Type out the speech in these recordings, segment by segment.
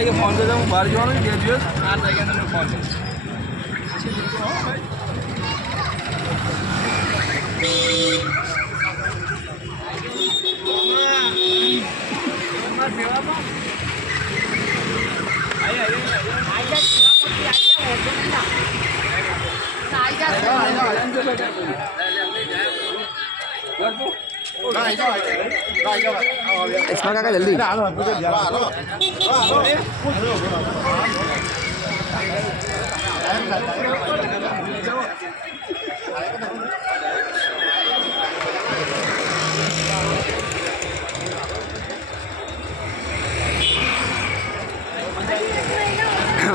તારીખે ફોન કરજો, હું બહાર જવાનું 2 દિવસ, 8 તારીખે તમને ફોન કરીશ. इसमें क्या जल्दी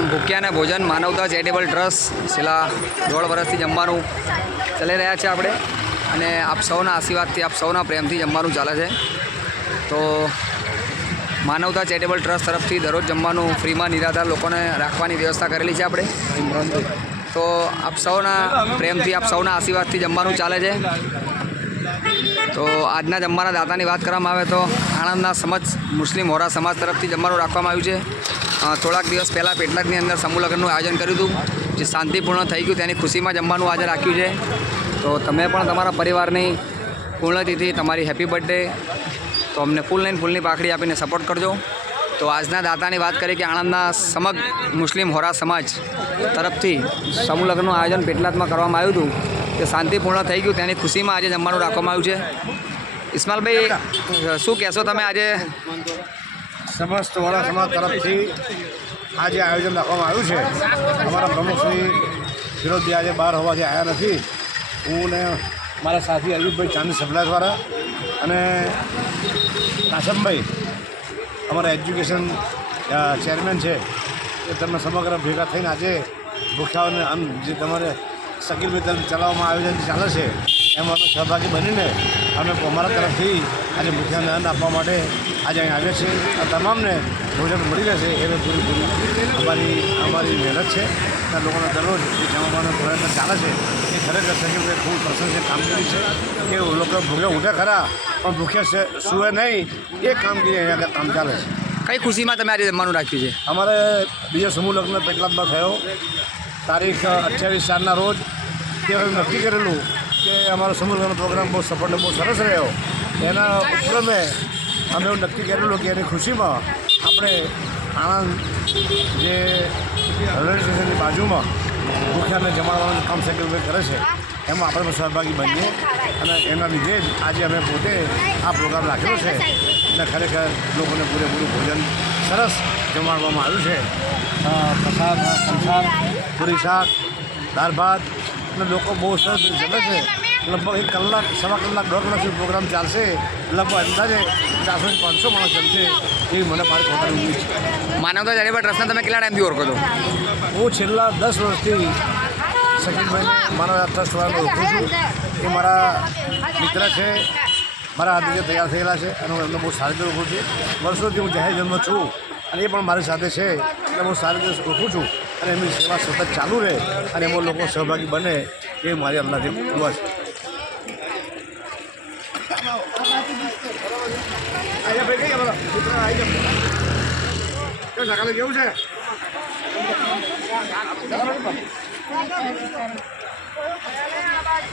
ભૂખ્યા ને ભોજન માનવતા ચેરિટેબલ ટ્રસ્ટ છેલ્લા 1.5 વર્ષથી જમવાનું ચાલી રહ્યા છે આપણે, અને આપ સૌના આશીર્વાદથી, આપ સૌના પ્રેમથી જમવાનું ચાલે છે. તો માનવતા ચેરિટેબલ ટ્રસ્ટ તરફથી દરરોજ જમવાનું ફ્રીમાં નિરાધાર લોકોને રાખવાની વ્યવસ્થા કરેલી છે આપણે. તો આપ સૌના પ્રેમથી, આપ સૌના આશીર્વાદથી જમવાનું ચાલે છે. તો આજના જમવાના દાતાની વાત કરવામાં આવે તો આણંદના મુસ્લિમ હોરા સમાજ તરફથી જમવાનું રાખવામાં આવ્યું છે. થોડાક દિવસ પહેલાં પેટલાદની અંદર સમૂહ લગ્નનું આયોજન કર્યું હતું, જે શાંતિપૂર્ણ થઈ ગયું. તેની ખુશીમાં જમવાનું આજે રાખ્યું છે. તો તમે પણ તમારા પરિવારની પૂર્ણતિથિ, તમારી હેપી બર્થડે, તો અમને ફૂલની પાખડી આપીને સપોર્ટ કરજો. તો આજના દાતાની વાત કરીએ કે આણંદના સમગ્ર મુસ્લિમ હોરા સમાજ તરફથી સમૂહ લગ્નનું આયોજન પેટલાદમાં કરવામાં આવ્યું હતું, તે શાંતિપૂર્ણ થઈ ગયું. તેની ખુશીમાં આજે જમવાનું રાખવામાં આવ્યું છે. ઇસ્માઇલભાઈ, શું કહેશો તમે? આજે સમસ્ત હોરા સમાજ તરફથી આજે આયોજન રાખવામાં આવ્યું છે. અમારા પ્રમુખ શ્રી વિરોધભાઈ આજે બહાર હોવાથી આવ્યા નથી. હું ને મારા સાથી અયુબભાઈ ચાંદી સબલાસવાળા અને કાશમભાઈ અમારા એજ્યુકેશન ચેરમેન છે, એ તમે સમગ્ર ભેગા થઈને આજે ભૂખ્યાઓને જે તમારે સકીલભાઈ તરફ ચલાવવામાં આયોજન ચાલે છે એમાં અમે સહભાગી બનીને અમે અમારા તરફથી આજે ભૂખ્યાને અન્ન આપવા માટે આજે અહીં આવ્યા છીએ. આ તમામને ભોજન મળી રહેશે એવી પૂરી અમારી મહેનત છે. આ લોકોને દરરોજ જે જમવાનો પ્રયત્ન ચાલે છે એ ખરેખર સકીલભાઈ ખૂબ પ્રશંસનીય કામગીરી છે કે લોકો ભૂખ્યા ઉઠે ખરા પણ ભૂખ્યા સુવે નહીં, એ કામગીરી અહીંયા આગળ કામ ચાલે છે. કઈ ખુશીમાં તમે આજે જમવાનું રાખ્યું છે? અમારે બીજો સમૂહ લગ્ન પેટલાદમાં થયો તારીખ 28/4ના રોજ. તે નક્કી કરેલું કે અમારો સમૂહ લગ્ન પ્રોગ્રામ બહુ સફળ ને બહુ સરસ રહ્યો. એના ઉપક્રમે અમે એવું નક્કી કરેલું કે એની ખુશીમાં આપણે આણંદ જે રેલવે સ્ટેશનની બાજુમાં ભૂખ્યાને જમાડવાનું કામ સકીલભાઈ કરે છે એમાં આપણે પણ સહભાગી બનીએ, અને એના લીધે જ આજે અમે પોતે આ પ્રોગ્રામ રાખેલો છે. અને ખરેખર લોકોને પૂરેપૂરું ભોજન સરસ જમાડવામાં આવ્યું છે. પ્રસાદ, સંસાર, પૂરી શાક, દાળ ભાત, અને લોકો બહુ સરસ જમે છે. લગભગ 1 કલાક, 1.25 કલાક, 1.5 કલાક સુધી પ્રોગ્રામ ચાલશે. લગભગ અંદાજે 400-500 માણસ જમશે એવી મને મારી પોતાની ઉમ્મીદ છે. માનવતા ચેરિટેબલ ટ્રસ્ટને તમે કેટલા ટાઈમથી ઓળખો છો? હું છેલ્લા 10 વર્ષથી સકીલભાઈને મારા ટ્રસ્ટવાળાને ઓળખું છું. એ મારા મિત્ર છે, મારા હાથે તૈયાર થયેલા છે, અને હું એમને બહુ સારી રીતે ઓળખું છું. વર્ષોથી હું જાહેર જન્મ છું અને એ પણ મારી સાથે છે, એટલે બહુ સારી રીતે ઓળખું છું. અને એમની સેવા સતત ચાલુ રહે અને એમાં લોકો સહભાગી બને એ મારી અલ્લાહથી દુઆ છે. સકાલે કેવું છે?